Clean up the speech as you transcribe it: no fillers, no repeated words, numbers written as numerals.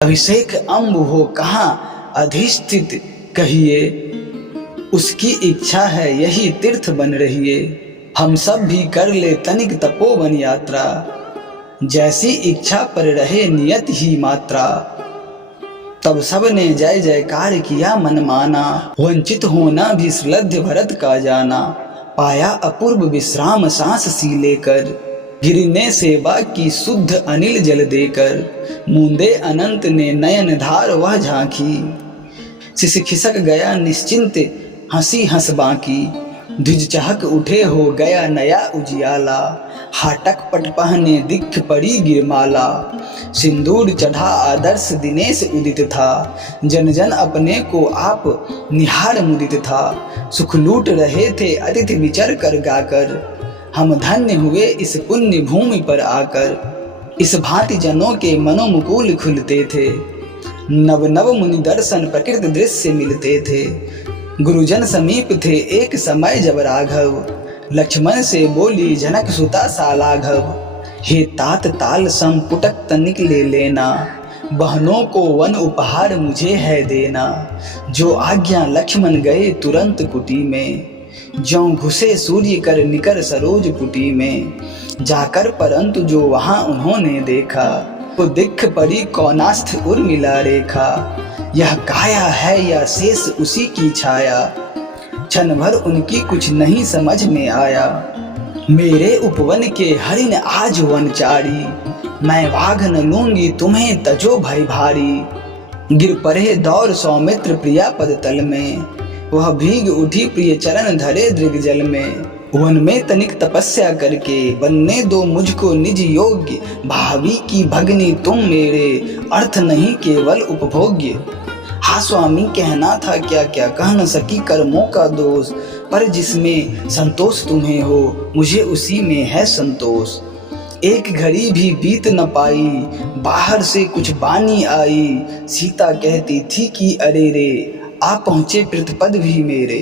अभिषेक अम्ब हो कहाँ अधिष्ठित कहिए, उसकी इच्छा है यही तीर्थ बन रहिए। हम सब भी कर ले तनिक तपोवन यात्रा, जैसी इच्छा पर रहे नियत ही मात्रा। तब सब ने जय जयकार किया मन माना, वंचित होना भी सुलभ भरत का जाना। पाया अपूर्व विश्राम सांस सी लेकर, गिरने सेवा की शुद्ध अनिल जल देकर। मूंदे अनंत ने नयन धार वह झांकी, शिश खिसक गया निश्चिंत हंसी हंस बाकी। ध्वज चहक उठे हो गया नया उजियाला, हाटक पट पहने दिख पड़ी गिरमाला। सिंदूर चढ़ा आदर्श दिनेश उदित था, जन जन अपने को आप निहार मुदित था। सुख लूट रहे थे अतिथि विचर कर गाकर, हम धन्य हुए इस पुण्य भूमि पर आकर। इस भांति जनों के मनोमुकुल खुलते थे, नव नव मुनि दर्शन प्रकृत दृश्य मिलते थे। गुरुजन समीप थे एक समय जब राघव, लक्ष्मण से बोली जनक सुता सा लाघव। हे तात ताल संपुटक तनिक ले लेना, बहनों को वन उपहार मुझे है देना। जो आज्ञा लक्ष्मण गए तुरंत कुटी में, ज्यों घुसे सूर्य कर निकर सरोज कुटी में। जाकर परंतु जो वहां उन्होंने देखा, तो दिख पड़ी कौनास्थ उर्मिला रेखा। यह काया है या शेष उसी की छाया, क्षण भर उनकी कुछ नहीं समझ में आया। मेरे उपवन के हरिण आज वनचारी, मैं वाघ न लूंगी तुम्हें तजो भय भारी। गिर पड़े दौर सौमित्र प्रिया पद तल में, वह भीग उठी प्रिय चरण धरे दृग जल में। वन में तनिक तपस्या करके बनने दो मुझको निज योग्य, भावी की भगनी तुम मेरे अर्थ नहीं केवल उपभोग्य। हाँ स्वामी कहना था क्या क्या कह न सकी कर्मों का दोष, पर जिसमें संतोष तुम्हें हो मुझे उसी में है संतोष। एक घड़ी भी बीत न पाई बाहर से कुछ बानी आई, सीता कहती थी कि अरे रे आ पहुँचे प्रतिपद भी मेरे।